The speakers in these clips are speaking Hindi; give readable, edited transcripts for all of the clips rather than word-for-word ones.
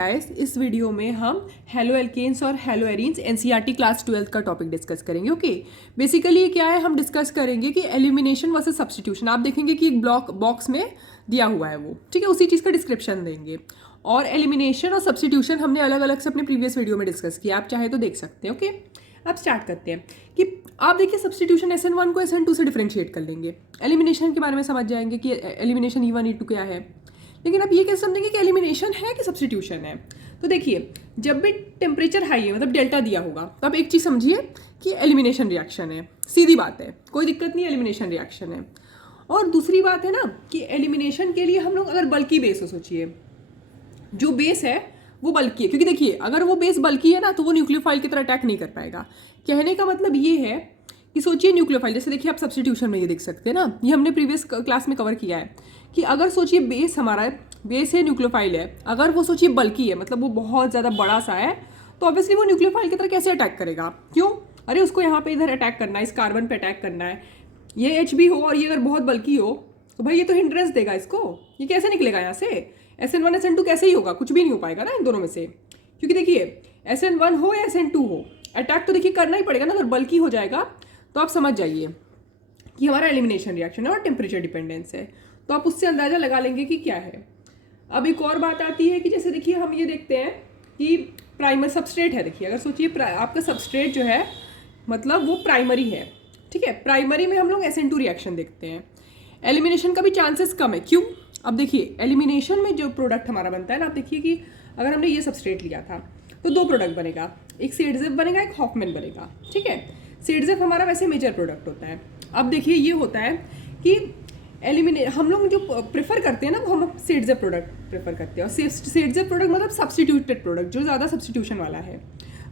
गाइस, इस वीडियो में हम हेलो एल्केन्स और हेलो एरीन्स एनसीईआरटी क्लास 12 का टॉपिक डिस्कस करेंगे। ओके, बेसिकली क्या है, हम डिस्कस करेंगे कि एलिमिनेशन वर्सेस सब्स्टिट्यूशन। आप देखेंगे कि एक बॉक्स में दिया हुआ है वो, ठीक है, उसी चीज़ का डिस्क्रिप्शन देंगे। और एलिमिनेशन और सब्स्टिट्यूशन हमने अलग अलग से अपने प्रीवियस वीडियो में डिस्कस किया, आप चाहे तो देख सकते हैं। ओके, अब स्टार्ट करते हैं कि आप देखिए सब्स्टिट्यूशन SN1 को SN2 से डिफरेंशिएट कर लेंगे, एलिमिनेशन के बारे में समझ जाएंगे कि एलिमिनेशन E1 E2 क्या है। लेकिन आप ये कैसे समझेंगे कि एलिमिनेशन है कि सब्स्टिट्यूशन है। तो देखिए, जब भी टेम्परेचर हाई है, मतलब डेल्टा दिया होगा, तो आप एक चीज़ समझिए कि एलिमिनेशन रिएक्शन है, सीधी बात है, कोई दिक्कत नहीं, एलिमिनेशन रिएक्शन है। और दूसरी बात है ना कि एलिमिनेशन के लिए हम लोग अगर बल्कि बेस हो, सोचिए जो बेस है वो बल्कि है, क्योंकि देखिए अगर वो बेस बल्कि है ना तो वो न्यूक्लियोफाइल की तरह अटैक नहीं कर पाएगा। कहने का मतलब ये है कि सोचिए न्यूक्लियोफाइल, जैसे देखिए आप सब्स्टिट्यूशन में ये देख सकते हैं ना, ये हमने प्रीवियस क्लास में कवर किया है कि अगर सोचिए बेस हमारा बेस है, न्यूक्लियोफाइल है, अगर वो सोचिए बल्कि है, मतलब वो बहुत ज़्यादा बड़ा सा है, तो ऑब्वियसली वो न्यूक्लियोफाइल की तरह कैसे अटैक करेगा? क्यों? अरे उसको यहाँ पे इधर अटैक करना है, इस कार्बन पे अटैक करना है, ये H भी हो और ये अगर बहुत बल्कि हो तो भाई ये तो हिंड्रेंस देगा इसको, ये कैसे निकलेगा यहाँ से? SN1 SN2 कैसे ही होगा? कुछ भी नहीं हो पाएगा ना इन दोनों में से, क्योंकि देखिए SN1 हो या SN2 हो, अटैक तो देखिए करना ही पड़ेगा ना। अगर बल्कि हो जाएगा तो आप समझ जाइए कि हमारा एलिमिनेशन रिएक्शन है और टेम्परेचर डिपेंडेंस है, तो आप उससे अंदाजा लगा लेंगे कि क्या है। अब एक और बात आती है कि जैसे देखिए हम ये देखते हैं कि प्राइमर सबस्ट्रेट है, देखिए अगर सोचिए आपका सबस्ट्रेट जो है मतलब वो प्राइमरी है, ठीक है, प्राइमरी में हम लोग SN2 रिएक्शन देखते हैं, एलिमिनेशन का भी चांसेस कम है। क्यों? अब देखिए एलिमिनेशन में जो प्रोडक्ट हमारा बनता है ना, आप देखिए कि अगर हमने ये सबस्ट्रेट लिया था तो दो प्रोडक्ट बनेगा, एक सिडजेफ बनेगा, एक हॉफमैन बनेगा, ठीक है। सिडजेफ हमारा वैसे मेजर प्रोडक्ट होता है। अब देखिए ये होता है कि हम लोग जो प्रेफर करते हैं ना वो हम सिडजेफ प्रोडक्ट प्रेफर करते हैं, और सिडजेफ प्रोडक्ट मतलब सब्स्टिट्यूटेड प्रोडक्ट जो ज़्यादा सब्स्टिट्यूशन वाला है।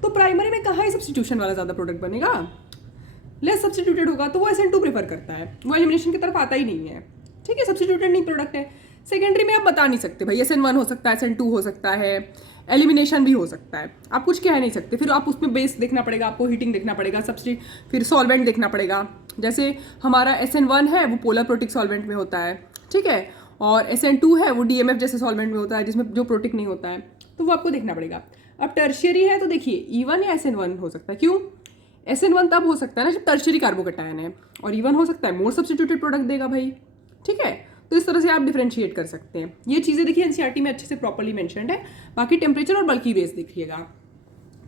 तो प्राइमरी में कहाँ ही सब्स्टिट्यूशन वाला ज़्यादा प्रोडक्ट बनेगा, लेस सब्स्टिट्यूटेड होगा, तो वो SN2 प्रेफर करता है, वो एलिमिनेशन की तरफ आता ही नहीं है, ठीक है, सब्स्टिट्यूटेड नहीं प्रोडक्ट है। सेकेंडरी में आप बता नहीं सकते भाई SN1 हो सकता है, SN2 हो सकता है, एलिमिनेशन भी हो सकता है, आप कुछ कह नहीं सकते। फिर आप उसमें बेस देखना पड़ेगा, आपको हीटिंग देखना पड़ेगा, फिर सॉल्वेंट देखना पड़ेगा। जैसे हमारा SN1 है वो पोलर प्रोटिक सॉल्वेंट में होता है, ठीक है, और SN2 है वो DMF जैसे सॉल्वेंट में होता है जिसमें जो प्रोटिक नहीं होता है, तो वो आपको देखना पड़ेगा। अब टर्शियरी है तो देखिए E1 या SN1 हो सकता है। क्यों? SN1 तब हो सकता है ना जब टर्शियरी कार्बोकैटायन है, और E1 हो सकता है मोर सब्स्टिट्यूटेड प्रोडक्ट देगा भाई, ठीक है। तो इस तरह से आप डिफरेंशिएट कर सकते हैं। ये चीज़ें देखिए एनसीईआरटी में अच्छे से प्रॉपर्ली मेंशन्ड है। बाकी टेम्परेचर और बल्कि बेस देखिएगा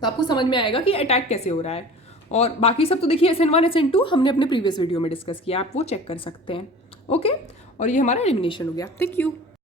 तो आपको समझ में आएगा कि अटैक कैसे हो रहा है। और बाकी सब तो देखिए SN1 SN2 हमने अपने प्रीवियस वीडियो में डिस्कस किया, आप वो चेक कर सकते हैं। ओके, और ये हमारा एलिमिनेशन हो गया। Thank you.